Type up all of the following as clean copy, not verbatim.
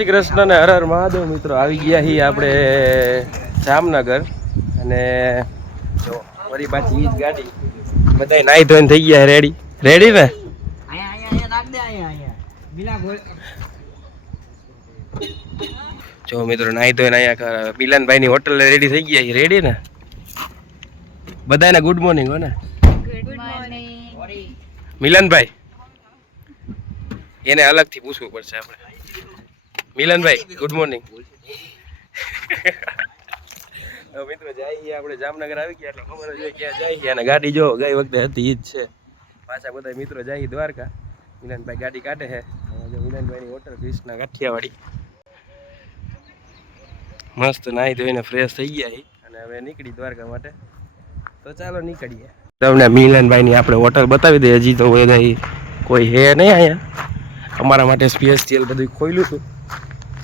શ્રી કૃષ્ણ ને હર હર મહાદેવ. મિત્રો આવી ગયા છીએ આપણે જામનગર અને જો ફરી પાછી ઈ જ ગાડી બધા નાઈ ધોઈને થઈ ગયા રેડી રેડી ને જો મિત્રો નાઈ ધોઈને અહીંયા મિલનભાઈ ની હોટલ રેડી થઈ ગયા રેડી ને બધાને ગુડ મોર્નિંગ હો ને મિલનભાઈ એને અલગથી પૂછવું પડશે આપણે મિલનભાઈ ગુડ મોર્નિંગ મિત્રો જઈએ આપણે જામનગર આવી ગયા એટલે ખબર જ હોય ક્યાં જઈએ અને ગાડી જો ગઈ વખતે હતી ઈ જ છે પાછા બધા મિત્રો જઈએ દ્વારકા મિલનભાઈ ગાડી કાઢે છે જો મિલનભાઈની હોટલ કૃષ્ણા કાઠિયાવાડી મસ્ત નાહી ધોઈને ફ્રેશ થઈ ગયા અને હવે નીકળી દ્વારકા માટે તો ચાલો નીકળીએ તમને મિલનભાઈની આપણે હોટલ બતાવી દઈએ હજી તો કોઈ હે નહીં અહીંયા અમારા માટે સ્પેશિયલ બધું ખોલ્યું હતું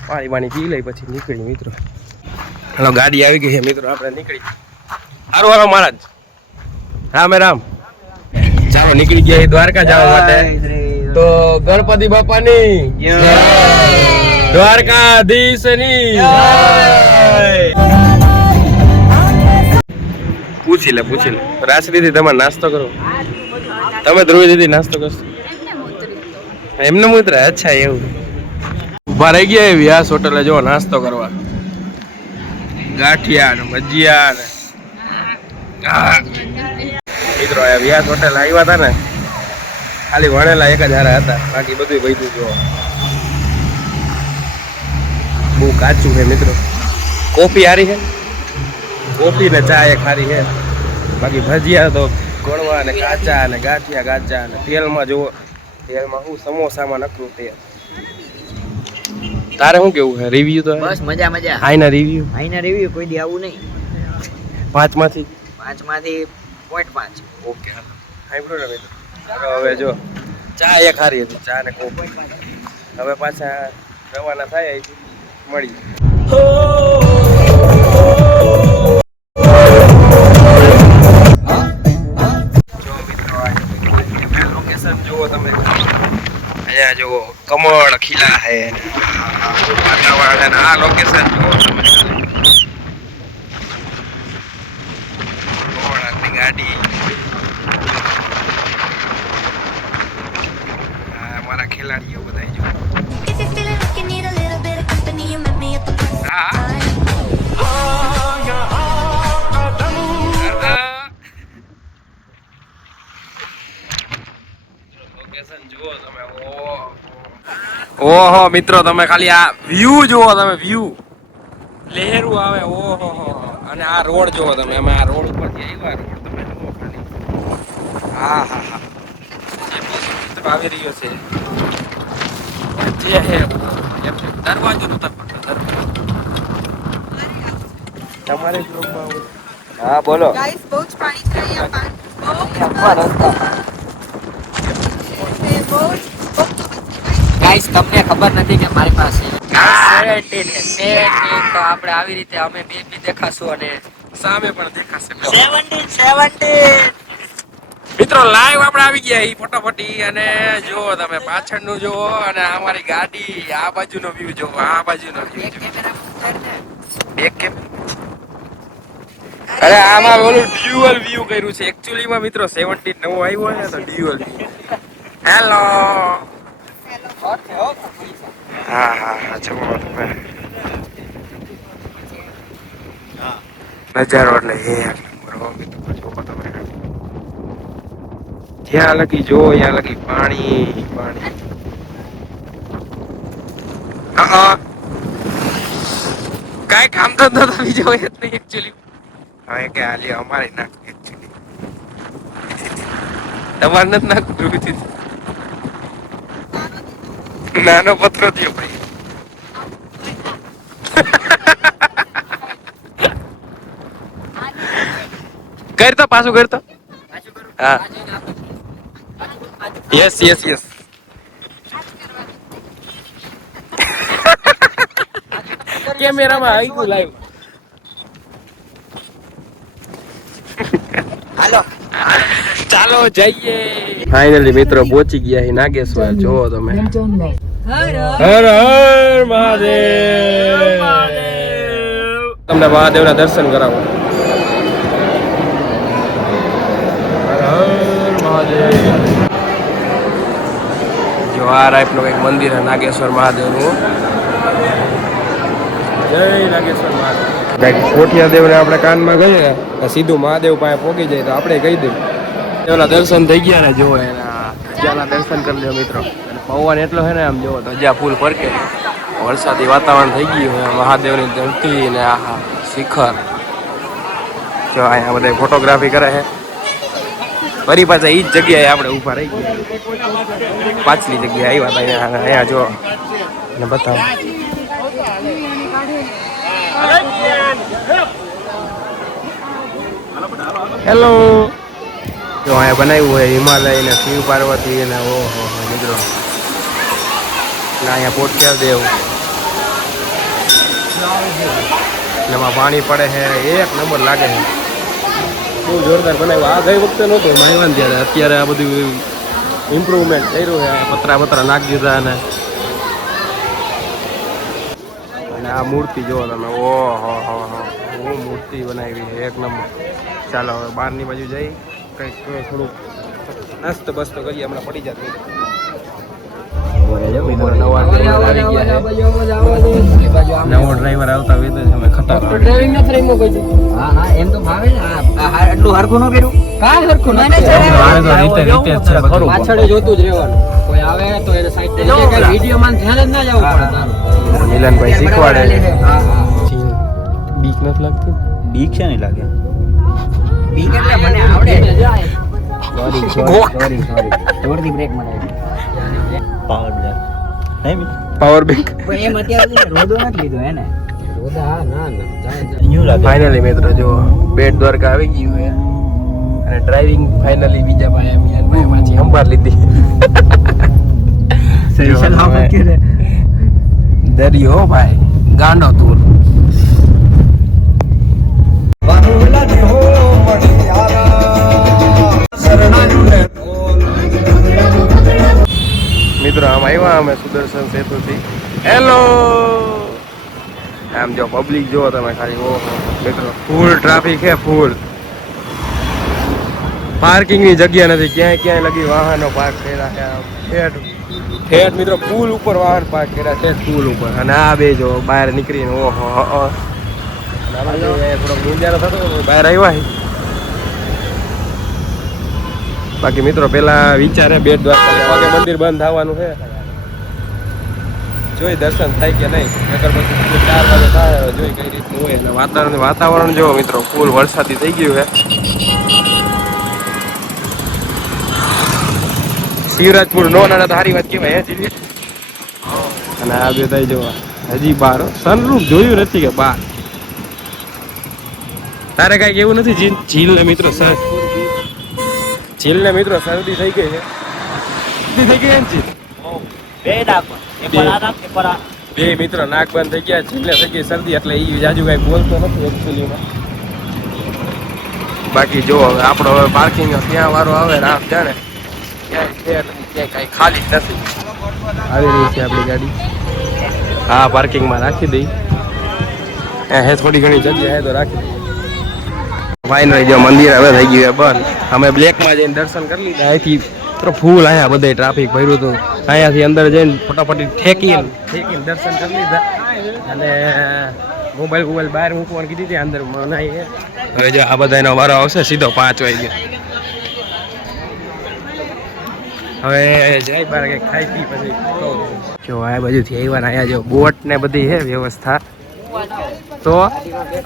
પાણી પી લઈ પછી નીકળી મિત્રો હાલો ગાડી આવી ગઈ છે મિત્રો આપણે નીકળી સારું હાલો મહારાજ રામ રામ ચાલો નીકળી ગયા દ્વારકા જવા માટે તો ગણપતિ બાપાની દ્વારકાધીશની પૂછી લે રાસરીથી તમારે નાસ્તો કરો તમે ધ્રુવી દીદી નાસ્તો કરશો એમને મૂત્ર અચ્છા એવું ઉભા રહી ગયા વ્યાસ હોટલે જો નાસ્તો કરવા ગાંઠિયા ને ભજીયા ને મિત્રો આ વ્યાસ હોટલ આવ્યા હતા ને ખાલી ભણેલા એક જ હારા હતા બાકી બધું વૈધું જો બહુ કાચું છે મિત્રો કોફી હારી છે કોફી ને ચા એક હારી છે બાકી ભજીયા તો ગોળવા ને કાચા ને ગાંઠિયા કાચા ને તેલમાં જુઓ તેલમાં હું સમોસામાં નકરું તેલ તારે શું કેવું છે રિવ્યુ તો બસ મજા આઈના રિવ્યુ કોઈ દી આવું નહીં 5 માંથી 0.5 ઓકે સાંભળો ને મિત્રો હવે જો ચા એક હારી હતી ચા ને કોફી હવે પાછા રવાના થાય અહીંથી મળી જુઓ તમે અહીંયા જુઓ કમળ ખીલા હે વાતાવરણ આ લોકેશન જુઓ તમે ગાડી અમારા ખેલાડીઓ બધા જો જુઓ તમે ઓહો મિત્રો તમે ખાલી આ વ્યૂ જુઓ તમે વ્યૂ લહેરું આવે ઓહો અને આ રોડ જુઓ તમે અમે આ રોડ ઉપરથી આવ્યા રોડ તમે જુઓ ખાલી હા હા હા મિત્રો આવી રહ્યો છે જે હે દરવાજો નતો તમારે ગ્રુપમાં હા બોલો ગાઈસ બહુ જ પાણી છે અહીંયા ગાઈસ તમને ખબર નથી કે મારી પાસે 17 તો આપણે આવી રીતે અમે બે દેખાશું અને સામે પણ દેખાશે 17 મિત્રો લાઈવ આપણે આવી ગયા ઈ ફટાફટી અને જુઓ તમે પાછળનું જુઓ અને અમારી ગાડી આ બાજુનો વ્યૂ જુઓ આ બાજુનો વ્યૂ એક અરે આમાં ઓલું ડ્યુઅલ વ્યૂ કર્યું છે એક્ચ્યુઅલીમાં મિત્રો 17 નવો આવ્યો ને તો ડ્યુઅલ વ્યૂ હેલો હા હા જુઓ તમે નજારો એટલે એક નંબર મિત્રો જુઓ તમે જ્યાં લગી જો ત્યાં લગી પાણી કઈ કામ તો બીજો હોય જ નહીં એકચ્યુઅલી હવે કે હાલી અમારે નાખવું એકચ્યુઅલી તમારે નથી નાખવું નાનો પથરો થયો ભાઈ કરતો પાછું કરતો હા યસ કેમેરામાં આવી ગયું લાઈવ હાલો ચાલો જઈએ ફાઇનલી મિત્રો પહોંચી ગયા નાગેશ્વર જોવો તમે હર હર મહાદેવ. તમને મહાદેવના દર્શન કરાવો. હર હર મહાદેવ. જો આ ટાઈપનું કંઈક મંદિર છે નાગેશ્વર મહાદેવનું. જય નાગેશ્વર મહાદેવ. કંઈક કોઠિયા દેવને આપણે કાનમાં ગઈએ સીધું મહાદેવ પાસે પહોંચી જાય તો આપણે કહી દઈએ એના દર્શન થઈ ગયા ને જો એના ધજાના દર્શન કરી લ્યો મિત્રો. અને પવન એટલો છે ને આમ જો ધજા ફૂલ ફરકે વરસાદી વાતાવરણ થઈ ગયું હોય મહાદેવની ધરતી ને આહા શિખર. જો અહીંયા બધા ફોટોગ્રાફી કરે છે. ફરી પાછા એ જ જગ્યાએ આપણે ઊભા રહી ગયા પાછલી જગ્યાએ આવ્યા હતા અહીંયા જો ને બતાવો. હેલો. જો અહીંયા બનાવ્યું હોય હિમાલય ને શિવ પાર્વતી ને ઓહો મિત્રો ને અહીંયા પોટક્યા દેવ એમાં પાણી પડે છે એક નંબર લાગે છે. બહુ જોરદાર બનાવ્યું. આ ગઈ વખતે નહોતું માયવાન ત્યારે અત્યારે આ બધું ઇમ્પ્રુવમેન્ટ કર્યું છે. પતરા નાખી દીધા અને આ મૂર્તિ જુઓ તમે. ઓહો હું મૂર્તિ બનાવી છે એક નંબર. ચાલો હવે બહારની બાજુ જઈ કંઈક થોડુંક નાસ્તો બસ્તો કરીએ હમણાં પડી જતું. નવો ડ્રાઈવર આવતા હોય તો અમે ખટાર ડ્રાઇવિંગ ન ફ્રેમો કોઈ. હા એમ તો ભાવે ને. આટલું હરખું ન કર્યું. કાંઈ હરખું ન રીતે જ છે ખરું. પાછળ જોતું જ રહેવાનું. કોઈ આવે તો એને સાઈડ દે. વિડીયો માં ધ્યાન જ ના જવું પડે તારું. મિલનભાઈ શીખવાડે. બીક નથી લાગતી? બીક છે નહીં લાગે. બીક એટલે મને આવડે. સોરી જોરથી બ્રેક મારી. પાવર બ્રેક નહીં પાવર બેંક એમ અત્યારે રોદો નથી લીધો એને. રોદા ના ન્યુ લાગે. ફાઇનલી મિત્રો જો બેટ દ્વારકા આવી ગયું છે અને ડ્રાઇવિંગ ફાઇનલી બીજા ભાઈ મિલનભાઈ પાછી સંભાળ લીધી. દરિયો ભાઈ ગાંડો તુર. મિત્રો આમ આવ્યા અમે સુદર્શન સેતુથી. હેલો. આમ જો પબ્લિક જુઓ તમે ખાલી. ઓહો મિત્રો ફૂલ ટ્રાફિક છે ફૂલ. પાર્કિંગની જગ્યા નથી. ક્યાંય લગી વાહનો પાર્ક કર્યા છે. ઠેઠ મિત્રો પુલ ઉપર વાહન પાર્ક કર્યા છે. પુલ ઉપર અને આ બે જો બહાર નીકળીને ઓહો થોડોક ગુંજારો થતો બહાર આવ્યા. બાકી મિત્રો પેલા વિચારે બેટ દ્વારકા વાગે મંદિર બંધ થવાનું છે. જોઈ દર્શન થાય કે નહીં. નકર પછી 4 વાગે થાય. જોઈ કઈ રીતનું હોય. અને વાતાવરણ જો મિત્રો ફૂલ વરસાદી થઈ ગયું છે. શિવરાજપુર નો નાના સારી વાત કહેવાય. અને આ બે થાય જો હજી બાર સનરૂફ જોયું નથી કે બાર. તારે કઈ એવું નથી ઝીલ ને મિત્રો ઝીલ ને મિત્રો શરદી થઈ ગઈ છે. થઈ ગઈ એમ ઝીલ બે મિત્રો નાક બંધ થઈ ગયા. ઝીલને થઈ ગઈ શરદી એટલે એ જાજુ કઈ બોલતો નથી એકચ્યુઅલીમાં. બાકી જો હવે આપણો હવે પાર્કિંગ ત્યાં વારો આવે રામ જાણે ક્યાંય કઈ ખાલી જ નથી. આવી રહી છે આપણી ગાડી. હા પાર્કિંગમાં રાખી દઈ. હે થોડી ઘણી જગ્યા હે તો રાખી દઈ. ફાઇનલી જો મંદિર હવે થઈ ગયું બંધ. અમે બ્લેકમાં જઈને દર્શન કરી લીધા. અહીંથી ફૂલ અહીંયા બધે ટ્રાફિક ભર્યું હતું. અહીંયાથી અંદર જઈને ફટાફટી ઠેકીને દર્શન કરી લીધા. અને મોબાઈલ બહાર મૂકવાનું કીધી હતી અંદર મનાઈ. હવે જો આ બધા એનો વારો આવશે સીધો 5 વાગે. હવે જય બાર કંઈક ખાઈ પી પછી જો આ બાજુથી આવ્યા ને અહીંયા જો બોટ ને બધી છે વ્યવસ્થા. તો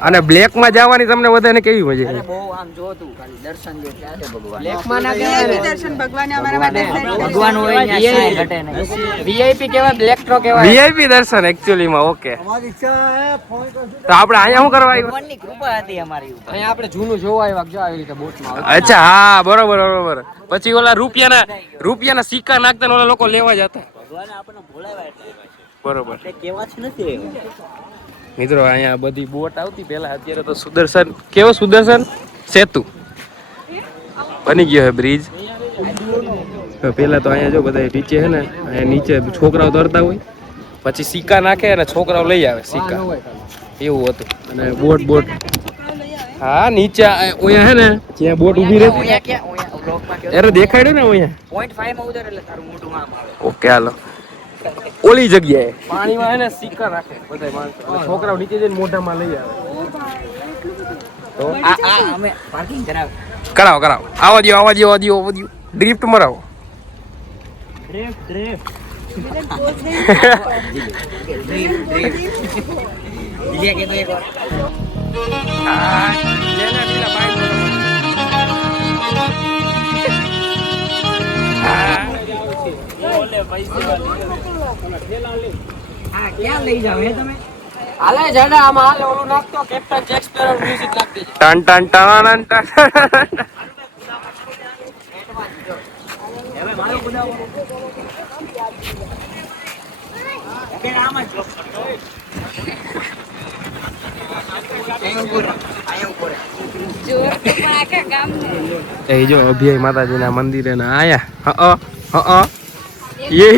અને બ્લેકમાં જવાની તમને બધાને કેવી મજા આવી? બહુ આમ જોતું ખાલી દર્શન જે ત્યાં છે ભગવાન. બ્લેકમાં ના કહેવાય દર્શન ભગવાન અમારા માટે ભગવાન હોય ત્યાં ક્યાંય ઘટે નહીં. વીઆઈપી કહેવાય બ્લેક કહેવાય. વીઆઈપી દર્શન એકચ્યુઅલીમાં. ઓકે તો આપણે અહીંયા શું કરવા આવ્યા? ભગવાનની કૃપા હતી અમારી ઉપર. અહીંયા આપણે જૂનું જોવા આવ્યા જો આવી રીતે બોટમાં. અચ્છા હા બરોબર. પછી ઓલા રૂપિયાના સિક્કા નાખતા ને ઓલા લોકો લેવા જતા. ભગવાને આપણને બોલાવ્યા એટલે બરોબર. એટલે કેવાથી નથી રહ્યો. મિત્રો અહીંયા બધી બોટ આવતી પહેલા. અત્યારે તો સુદર્શન સેતુ બની ગયો છે બ્રિજ. પેલા તો અહીંયા જો બધા નીચે છે ને અહીંયા નીચે છોકરાઓ તરતા હોય, પછી સિક્કા નાખે અને છોકરાઓ લઈ આવે સિક્કા, એવું હતું. અને બોટ હા નીચે ઓયા હે ને જ્યાં બોટ ઊભી રહેતી ત્યારે દેખાડ્યું ને ઓયા 0.5 માં ઉતરે એટલે તારું મોઢું આમ આવે. ઓકે હાલો ઓલી જગ્યાએ પાણીમાં હે ને સિક્કા રાખે બધા માણસો અને છોકરાઓ નીચે જઈને મોઢામાં લઈ આવે. તો આ અમે પાર્કિંગ કરાવે. કરાવો આવા દો ડ્રિફ્ટ મરાવો. દિલિયા કે તો એક વાર ક્યાં લઈ જાવ હે તમે? હાલે જડા આમાં હાલે ઓલું નાખતો કેપ્ટન જેક સ્પેરો મ્યુઝિક નાખ દેજે. Ton ton ton ton. હવે મારો બુદાવો કે આમાં જ એ જો અભિયાય માતાજીના મંદિરે ને આયા યે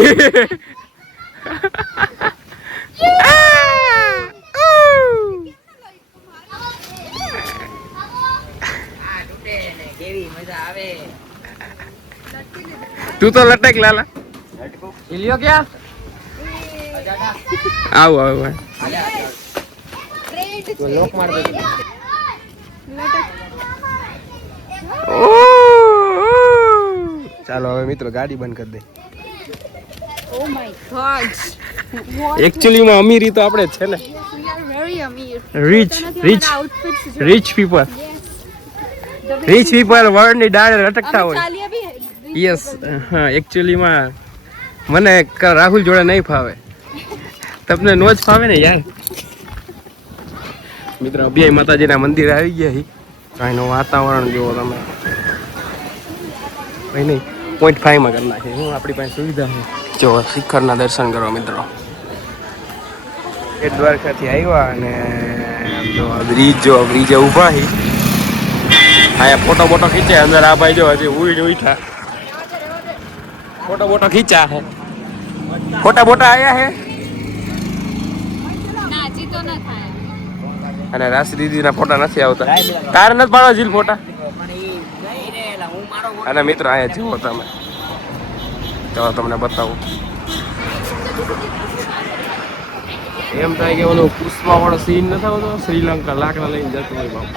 કેવી મજા આવે. તું તો લટક લાલા હિલિયો ક્યાં? આવ લોક માર દે. ચાલો હવે મિત્રો ગાડી બંધ કરી દે. Oh my God. એકચ્યુઅલી માં અમીરી તો આપણે જ છે ને, We are very amir. Rich Outfits. Rich people world ની ડાળે લટકતા હોય. ચાલિયા ભી હે. યસ હા એકચ્યુઅલી માં મને રાહુલ જોડે નહીં ફાવે, તમને નો જ ફાવે ને યાર. મિત્રો અભિયાય માતાજીના મંદિરે આવી ગયા છીએ. અહીંનું વાતાવરણ જુઓ તમે, કઈ નહીં 0.5 માં કરી નાખીએ. હું આપણી પાસે સુવિધા છે. જો શિખરના દર્શન કરો મિત્રો. એ દ્વારકાથી આવ્યા અને જો બ્રિજ ઊભા છે. અહીંયા ફોટો બોટો ખીચે અંદર. આ ભાઈ જો હજી ઉઠા ફોટો બોટો ખીચા હે. ફોટા બોટા આયા હે ના હજી તો ના થાય. અને રાશિ દીદીના ફોટા નથી આવતા. તારે નથી પાડવા જીલ ફોટા. અને મિત્રો અહીંયા જુઓ તમે, ચાલો તમને બતાવું. એમ થાય કે ઓલો પુષ્પા વાળો સીન નથી આવતો, શ્રીલંકા લાકડા લઈને જતો હોય બાપુ.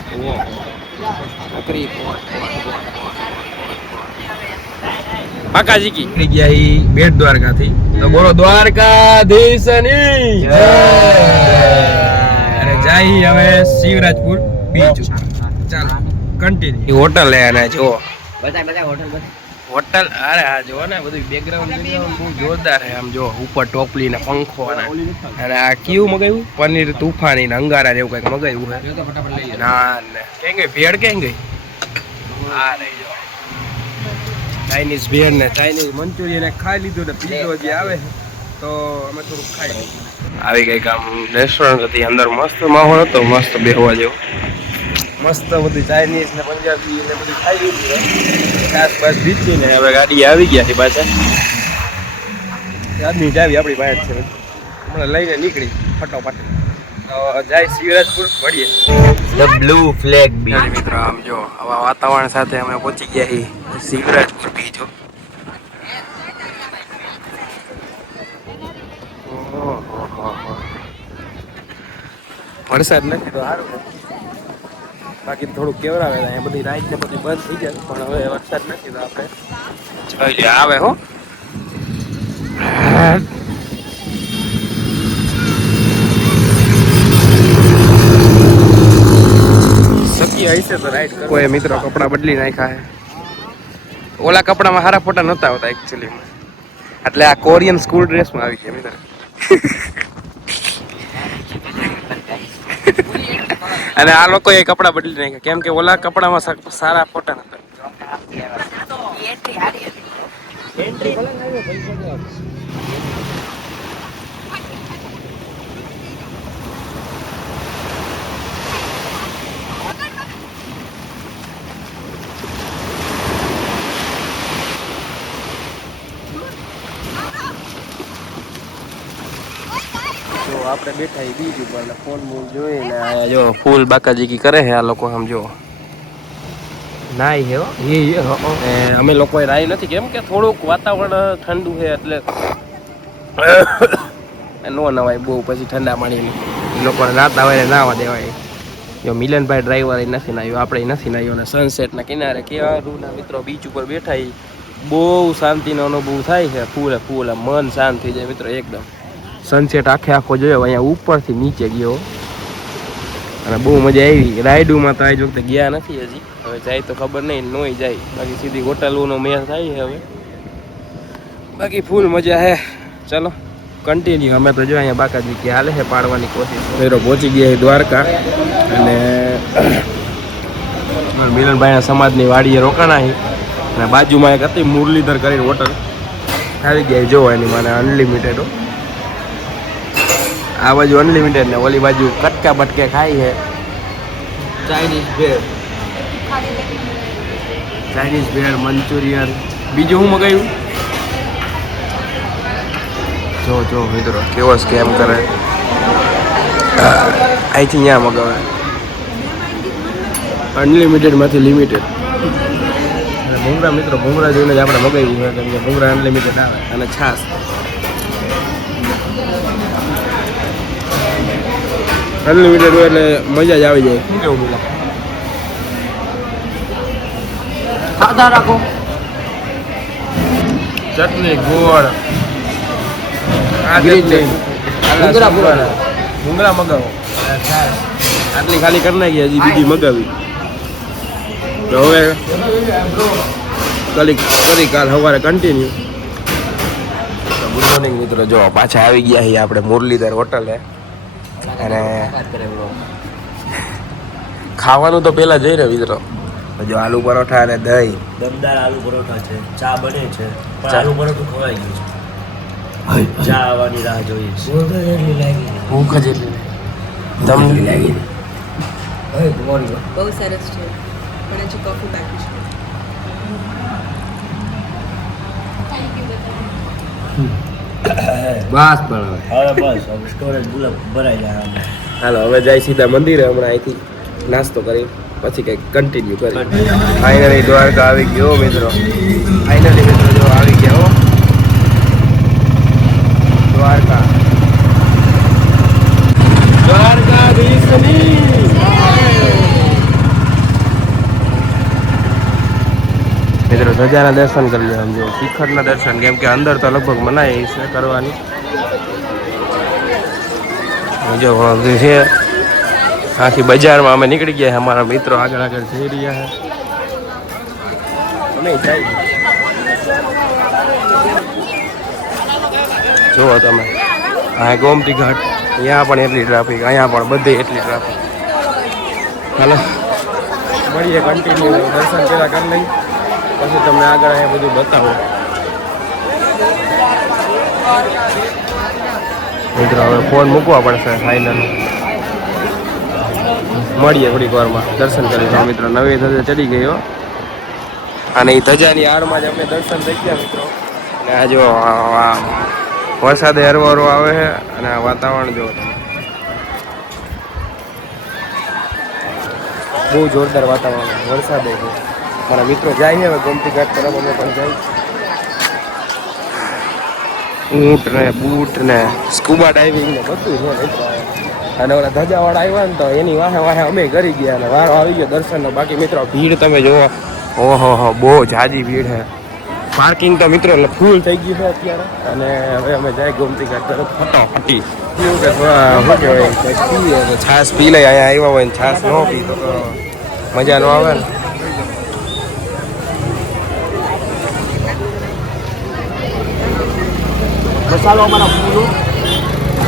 પાકાજી કી નીકળી ગયા ઈ બેટ દ્વારકાથી. તો બોલો દ્વારકાધીશની જય. અને જાય હવે શિવરાજપુર બીચ. ચાલો કન્ટિન્યુ. હોટલ હે અને જો બધા હોટલ હોટલ. અરે આ જો ને બધું બેકગ્રાઉન્ડ બહુ જોરદાર છે. આમ જો ઉપર ટોપલી ને પંખો અને આ કેવું મગાવ્યું, પનીર તુફાની ને અંગારા ને એવું કઈક મગાવ્યું છે. ના ને કેમ ગઈ ભેળ કેમ ગઈ? આ રહી જો ચાઇનીઝ ભેળ ને ચાઇનીઝ મંચુરિયન ખાઈ લીધું ને પીઝો જે આવે તો અમે થોડુંક ખાઈ લીધું. આવી ગઈ આમ રેસ્ટોરન્ટ હતી, અંદર મસ્ત માહોલ હતો, મસ્ત બેહવા જેવો. મસ્ત બધું ચાઇનીઝ ને પંજાબી ને બધું ખાઈ લીધું. ખાસ બસ બીચી ને હવે ગાડી આવી ગયા છે પાછા. આજની ચાવી આપણી પાસે છે, હમણાં લઈને નીકળી ફટોફટ. તો જાય શિવરાજપુર મળીએ. The blue flag beach. મિત્રો આમ જો આવા વાતાવરણ સાથે અમે પહોંચી ગયા છીએ શિવરાજપુર બીચ. વરસાદ નથી તો સારું છે, બાકી થોડુંક કેવરાવે. અહીંયા બધી રાઈડ ને બધી બંધ થઈ જાય, પણ હવે વરસાદ નથી તો આપણે જોઈ લે આવે હો. શક્ય હશે તો રાઈડ કરો. કોઈ મિત્રો કપડાં બદલી નાખ્યા છે. ઓલા કપડામાં સારા ફોટા નહોતા આવતા એકચ્યુઅલીમાં, એટલે આ કોરિયન સ્કૂલ ડ્રેસમાં આવી ગયા મિત્રો. અને આ લોકો એ કપડા બદલી નાખ્યા કેમ કે ઓલા કપડામાં સારા ફોટા નતા. આપણે બેઠા એ બીજ ઉપર ને ફોન બોન જોઈને આયા જો ફૂલ બાકાજીકી કરે છે આ લોકો આમ જો નાઈ હે હો. અમે લોકોએ રાઈ નથી કેમ કે થોડુંક વાતાવરણ ઠંડુ છે એટલે નો નવાય બહુ પછી ઠંડા પાણી લોકોને નાતા હોય ને નાવા દેવાય. જો મિલનભાઈ ડ્રાઈવર નથી નાયો આપણે નથી નાયો અને સનસેટના કિનારે કેવાના મિત્રો બીચ ઉપર બેઠા બહુ શાંતિનો અનુભવ થાય છે. ફૂલ મન શાંત થઈ જાય મિત્રો એકદમ. સનસેટ આખો જોયો અહીંયા ઉપરથી નીચે ગયો અને બહુ મજા આવી. રાયડુમાં તો આજ વખતે ગયા નથી હજી, હવે જાય તો ખબર નહીં, નોય જાય. બાકી સીધી હોટલોનો મેળ થાય છે હવે. બાકી ફૂલ મજા હે. ચલો કન્ટિન્યુ. અમે તો જો અહીંયા બાકાજી કે હાલે છે પાડવાની કોશિશ. ફેરો પહોંચી ગયા છે દ્વારકા અને મિલનભાઈના સમાજની વાડીએ રોકાણા છે અને બાજુમાં એક હતી મુરલીધર કરીને હોટલ આવી ગયા જો એની મને અનલિમિટેડ. આ બાજુ અનલિમિટેડ ને ઓલી બાજુ કટકા બટકે ખાઈ છે ચાઇનીઝ ભેળ મંચુરિયન. બીજું શું મગાવ્યું જો મિત્રો કેવો સ્કેમ કરે. અહીંથી ત્યાં મગાવે અનલિમિટેડમાંથી લિમિટેડ. અને ભૂંગળા મિત્રો ભૂંગળા જોઈને જ આપણે મગાવ્યું હોય કેમ કે ભૂંગળા અનલિમિટેડ આવે અને છાશ. અનલિમિટેડ હોય એટલે મજા જ આવી જાય. શું કેવું બોલા ખાધા રાખો. ચટણી ગોળ ભૂંગળા મગાવો. આટલી ખાલી કરી નાખી, હજી બીજી મગાવી તો હવે કરી કાલ સવારે કન્ટિન્યુ. ગુડ મોર્નિંગ મિત્રો. જો પાછા આવી ગયા છીએ આપણે મુરલીધર હોટલે અને ખાવાનું તો પેલા જઈ રહ્યો મિત્રો. જો આલુ પરોઠા અને દહીં દમદાર આલુ પરોઠા છે, ચા બને છે પણ આલુ પરોઠું ખવાઈ ગયું છે. ચા આવવાની રાહ જોઈએ છે. ભૂખ જ એટલી તમને લાગી. બહુ સરસ છે પણ હજી કોફી બાકી છે. બસ પણ હવે બસ હવે સ્ટોરેજ ભરાઈ જાય. હાલો હવે જાય સીધા મંદિરે. હમણાં અહીંથી નાસ્તો કરી પછી કંઈક કન્ટિન્યુ કરી. ફાઇનલી દ્વારકા આવી ગયો મિત્રો. ફાઇનલી મિત્રો જો આવી ગયા હો દ્વારકા. દ્વારકાધીશની મિત્રો ધજાના દર્શન કરી લે. સમજો શિખરના દર્શન કેમ કે અંદર તો લગભગ મનાય છે કરવાની. જો છે આખી બજારમાં અમે નીકળી ગયા. અમારા મિત્રો આગળ જઈ રહ્યા છે. અમે જાય જુઓ તમે હા ગોમતી ઘાટ. અહીંયા પણ એટલી ટ્રાફિક, અહીંયા પણ બધે એટલી ટ્રાફિક. હાલો મળીએ કન્ટિન્યુ. દર્શન પહેલાં કરી લઈ પછી તમને આગળ અહીંયા બધું બતાવો. મિત્રો હવે ફોન મૂકવા પડશે ફાઇનલ. મળીએ થોડીક વારમાં. દર્શન કરીશું મિત્રો. નવી ધજા ચડી ગઈ હો અને એ ધજાની આડમાં જ અમે દર્શન થઈ ગયા મિત્રો. અને આ જો વરસાદે હરવારો આવે છે અને આ વાતાવરણ જો બહુ જોરદાર વાતાવરણ. વરસાદે છે. મારા મિત્રો જાય છે હવે ગોમતી ઘાટ તરફ. અમે પણ જાય. ઊંટ ને બૂટ ને સ્કૂબા ડાઇવિંગ ને બધું છે મિત્રો. અને ઓલા ધજાવાળા આવ્યા ને તો એની વાહે અમે કરી ગયા અને વારો આવી ગયો દર્શનનો. બાકી મિત્રો ભીડ તમે જુઓ. ઓહો બહુ જાજી ભીડ છે. પાર્કિંગ તો મિત્રો ફૂલ થઈ ગયું છે અત્યારે. અને હવે અમે જાય ગોમતી ઘાટ તરફ ફટાફટી. શું કે શું કહેવાય પીએ છાશ પી લઈ. અહીંયા આવ્યા હોય ને છાશ ન પી તો મજા ન આવે ને.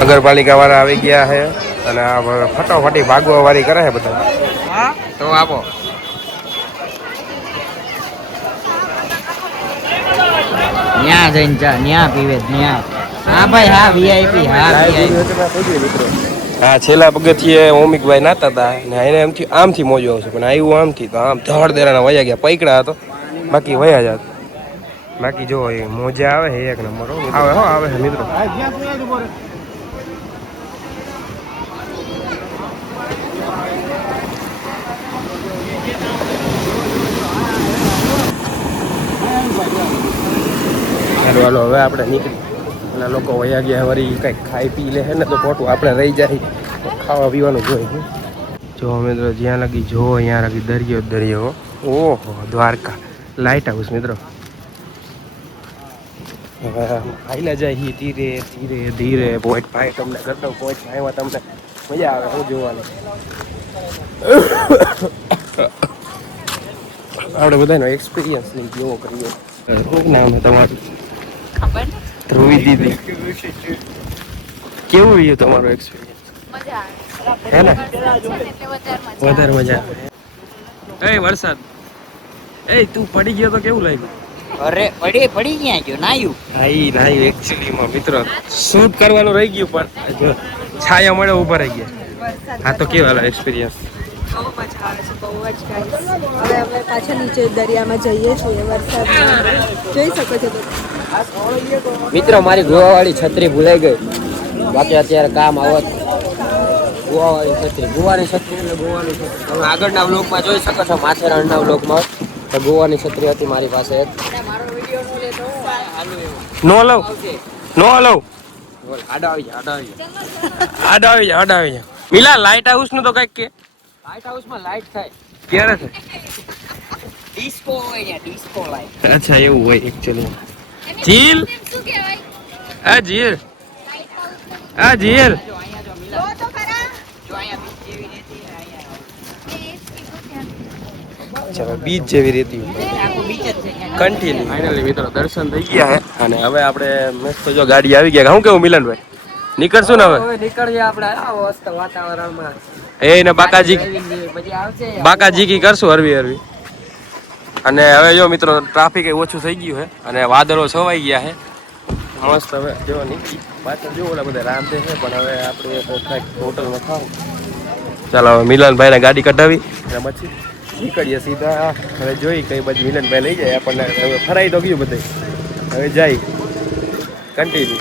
નગરપાલિકા વાળા આવી ગયા છે અને આ ફટાફટી ભાગવા વાળી કરે છે બધા. તો આપો ન્યા જઈને ચા ન્યા પીવે ન્યા. હા ભાઈ હા વીઆઈપી હા હા છેલ્લા પગથિયે ઓમિકભાઈ નાતા હતા ને એને એમથી આમથી મોજો આવશે પણ આવ્યું આમથી તો આમ ધડ દેરાના વયા ગયા. પૈકડા હતો બાકી વયા જાત. બાકી જો એ મોજા આવે છે એક નંબર આવે હો આવે છે મિત્રો. ચાલો હવે આપણે નીકળી. અને લોકો વયા ગયા વળી કંઈક ખાઈ પી લે ને તો ખોટું આપણે રહી જાય. ખાવા પીવાનું જોઈએ. જો મિત્રો જ્યાં લગી જો અહીંયા લગી દરિયો દરિયો. ઓહો દ્વારકા લાઇટ હાઉસ મિત્રો. હાઈલા જાય ધીરે ધીરે ધીરે. પોઈન્ટ ભાઈ તમને કરી દઉં. પોઈન્ટ ભાઈમાં તમને મજા આવે શું જોવાની. આપણે બધાનો એક્સપિરિયન્સ લઈ કેવો કરીએ. શું નામ છે તમારું? ધ્રુવી દીદી. કેવું રહ્યું તમારું એક્સપિરિયન્સ? મજા આવે. હે ને વરસાદ છે ને એટલે વધારે વધારે મજા મજા આવે. એ વરસાદ એ તું પડી ગયો તો કેવું લાગ્યું? અરે પડી ગયા જો નાયું. નાઈ એકચ્યુઅલીમાં મિત્રો શૂટ કરવાનું રહી ગયું પણ જો છાયા મળે ઊભા રહી ગયા. હા તો કેવા એક્સપિરિયન્સ? બહુ મજા આવે છે બહુ જ guys. હવે અમે પાછા નીચે દરિયામાં જઈએ છીએ વરસાદમાં. જોઈ શકો છો તમે. મિત્રો મારી ગોવાવાળી છત્રી ભૂલાઈ ગઈ. બાકી અત્યારે કામ આવત. ગોવાની છત્રી એટલે ગોવાની છત્રી. તમે આગળના વ્લોગમાં જોઈ શકો છો. માથેરાનના વ્લોગમાં તો ગોવાની છત્રી હતી મારી પાસે. નો લવ આડો આવી આડા મિલા લાઇટ હાઉસ નું તો કઈક કે લાઇટ હાઉસમાં લાઇટ થાય. ક્યારે છે? ડિસ્કો હોય ને ડિસ્કો લાઇટ. અચ્છા એવું હોય એકચ્યુઅલી. જીલ શું કહેવાય? આ જીલ આ જીલ જો અહીંયા જો મિલા જો અહીંયા બીચ જેવી રહેતી ને અહીંયા ચાલો બીચ જેવી રેતી આખું બીચ જ છે. કન્ટિન્યુ. ફાઇનલી મિત્રો દર્શન થઈ ગયા હે અને હવે આપણે મસ્ત જો ગાડી આવી ગયા. શું કેવું મિલનભાઈ? નીકળશું ને હવે? નીકળીએ આપણે આ મસ્ત વાતાવરણમાં. એને બાકાજી પછી આવશે બાકાજી કી કરશું હરવી. અને હવે જો મિત્રો ટ્રાફિક ઓછું થઈ ગયું છે અને વાદળો છવાઈ ગયા છે મસ્ત. હવે જો નીકળી પાછળ જો ઓલા બધા રામદેવ છે પણ હવે આપણે કંઈક હોટલમાં ખાવું. ચાલો હવે મિલનભાઈને ગાડી કઢાવી અને પછી નીકળીએ સીધા. હવે જોઈ કઈ બાજુ મિલનભાઈ લઈ જાય આપણને. હવે ફરાઈ તો ગયું બધે. હવે જાય કન્ટિન્યુ.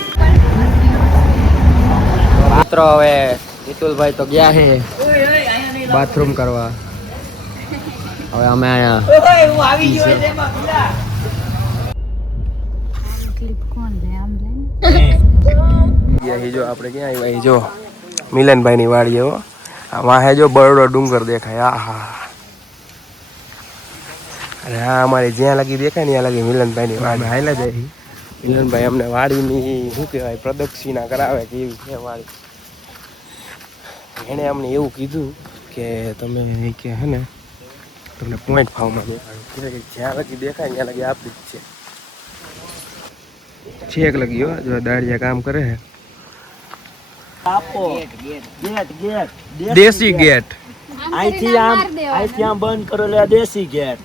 મિત્રો હવે મિતુલભાઈ તો ગયા છે બાથરૂમ કરવા. હવે અમે ક્લિપ કોણ લે આમ લે જો આપણે ક્યાં આવ્યા જો મિલનભાઈની વાડી. હો વાહે જો બરડો ડુંગર દેખાય. આહા અને હા અમારે જ્યાં લગી દેખાય ને ત્યાં લગી મિલનભાઈની વાડી. હાઈલા જાય મિલનભાઈ અમને વાડીની શું કહેવાય પ્રદક્ષિણા કરાવે કે એવી છે વાડી. એણે અમને એવું કીધું કે તમે કે હે ને તમને પોઈન્ટ ભાવમાં દેખાડું. જ્યાં લગી દેખાય ત્યાં લગી આપી જ છે. છેક લગી હો જો દાડિયા કામ કરે છે. દેશી ગેટ અહીંથી આમ બંધ કરો લે દેશી ગેટ.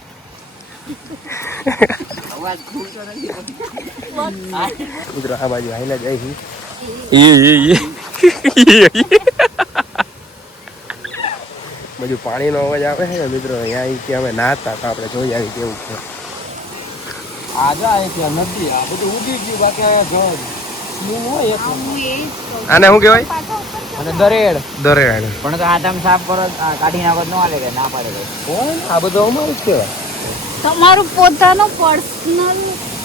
મિત્રો આ બાજુ હાઈલા જાય છે. બધું પાણીનો અવાજ આવે છે ને મિત્રો. અહીંયા કે અમે નાહતા તો આપણે જોઈ આવી કેવું છે. નથી આ બધું ઉડી ગયું. બાકી હોય આને શું કહેવાય? અને દરેડ દરેડ. પણ તો આ તમે સાફ કરો કાઢી નાખો ન હાલે કે ના પાડે કોણ આ બધું અમારું જ કહેવાય. તમારું પોતાનું પર્સનલ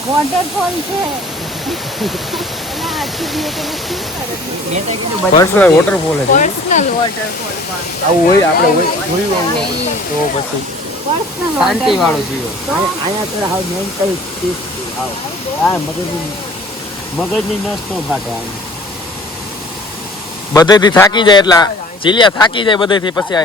વોટરફોલ છે. પર્સનલ વોટરફોલ છે. પર્સનલ વોટરફોલ આવું હોય આપણે હોય જોયું તો પછી પર્સનલ શાંતિ વાળું જીવો. અહીંયા તો હાવ મેન્ટલ પીસ આવ. આ મગજની નસ નો ફાટે. આમ બધેથી થાકી જાય એટલા ચીલિયા થાકી જાય બધેથી પછી આ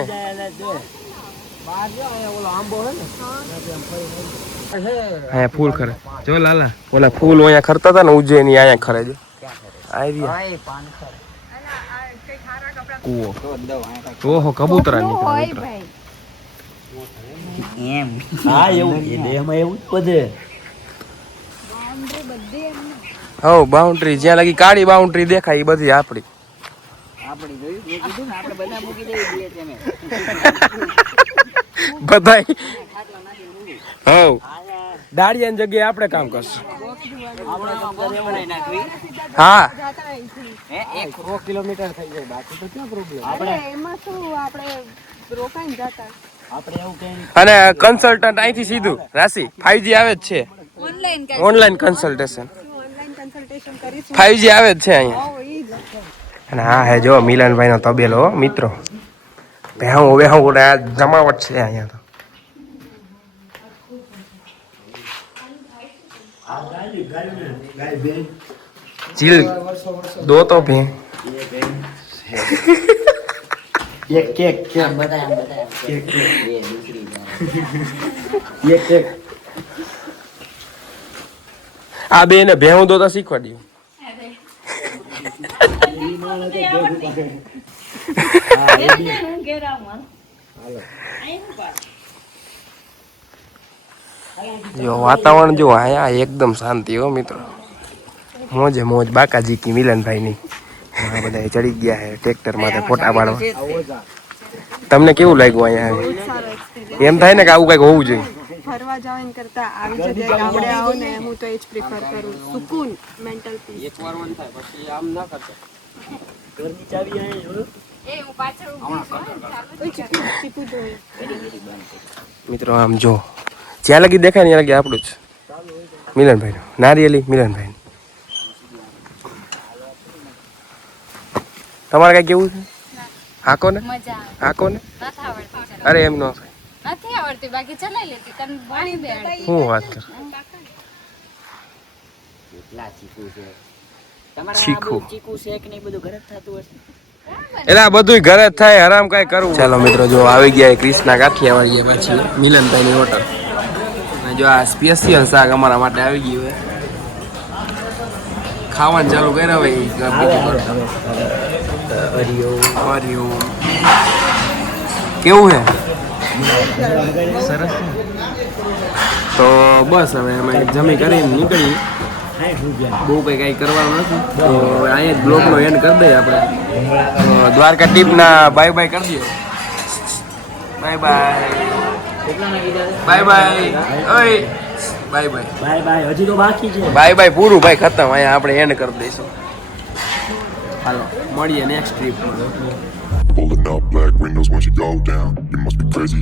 અહીંયા ફૂલ ખરે જો લાલા ઓલા ફૂલ અહીંયા ખરતા હતા ને ઉજ્જૈની અહીંયા ખરે છે. આવી કૂવો. ઓહો કબૂતરા નીકળે હોય મિત્રો. ભાઈ એમ હા એવું એમાં એવું જ બધે. બાઉન્ડ્રી બધી એમને હવ બાઉન્ડ્રી જ્યાં લગી કાળી બાઉન્ડ્રી દેખાય એ બધી આપણી. આપણે જોયું મેં કીધું ને આપણે બધા મૂકી દઈએ છીએ તમે. બધાય હવ દાડિયાની જગ્યાએ આપણે કામ કરશું. આપણે તો ઘરે બનાવી નાખવી. હા હે 1 કિલોમીટર થઈ જાય બાકી તો ક્યાં પ્રોબ્લેમ. આપણે એમાં શું આપણે રોકાઈને જતા. આપણે એવું કઈ અને કન્સલ્ટન્ટ અહીંથી સીધું રાશિ 5G આવે જ છે. Online online consultation. Online location કરીશું 5G આવે જ છે અહીંયા. આવો ઈ જ છે. અને હા હે જો મિલનભાઈનો તબેલો હો મિત્રો. ભેહું હવે હું જમાવટ છે અહીંયા તો. ચીલ દો તો ભે આમ બતાય એ દૂસરી આ બે ને ભેહું દોતા શીખવાડ્યું. જો વાતાવરણ જો આયા એકદમ શાંતિ હો મિત્રો. મોજે મોજ બાકાજી કી મિલનભાઈ ની બધા ચડી ગયા હે ટ્રેક્ટર માં ફોટા પાડવા. તમને કેવું લાગ્યું અહીંયા બહુ જ સારો experience. એમ થાય ને કે આવું કઈક હોવું જોઈએ. ફરવા જાવ એન કરતા આવી જગ્યાએ ગામડે આવો ને હું તો એ જ પ્રિફર કરું. સુકૂન, મેન્ટલ પીસ. એકવાર મન થાય પછી આમ ના કરતો. ઘરની ચાવી અહીં જોયો? કોઈ ચીપું જોઈએ. મિત્રો આમ જો જ્યાં લગી દેખાય ને ત્યાં લગી આપણું જ મિલનભાઈ નું નારિયેલી મિલનભાઈ. તમારે કઈ કેવું છે? હાકો ને મજા આવે. હાકો ને નથી આવડતી. અરે એમ નો થાય. નથી આવડતી બાકી ચલાવી લેતી તને પાણી બે હું વાત કર કેટલા ચીકુ છે. તમારા ચીકુ. આ બધું ચીકુ શેક ને એ બધું ઘરે જ થતું હશે. એટલે આ બધું ઘરે જ થાય આરામ કઈ કરવું. ચાલો મિત્રો જો આવી ગયા ક્રિષ્ના કાઠિયાવાડી પછી મિલનભાઈ ની હોટલ. અને જો આ સ્પેશિયલ શાક અમારા માટે આવી ગયું હોય ખાવાનું ચાલુ કર્યા હોય. કેવું છે? સરસ. તો બસ હવે અમે જમી કરીને નીકળી. બહુ કઈ કરવાનું નથી તો અહીંયા જ બ્લોગનો એન્ડ કરી દઈએ આપણે. તો દ્વારકા ટીપના બાય બાય કરી દો. બાય બાય બાય બાય ઓય બાય બાય બાય બાય હજી તો બાકી છે. બાય બાય પૂરું ભાઈ ખતમ. અહીંયા આપણે એન્ડ કરી દઈશું. હાલો મળીએ next ટ્રીપમાં. Pulling up black windows once you go down. You must be crazy.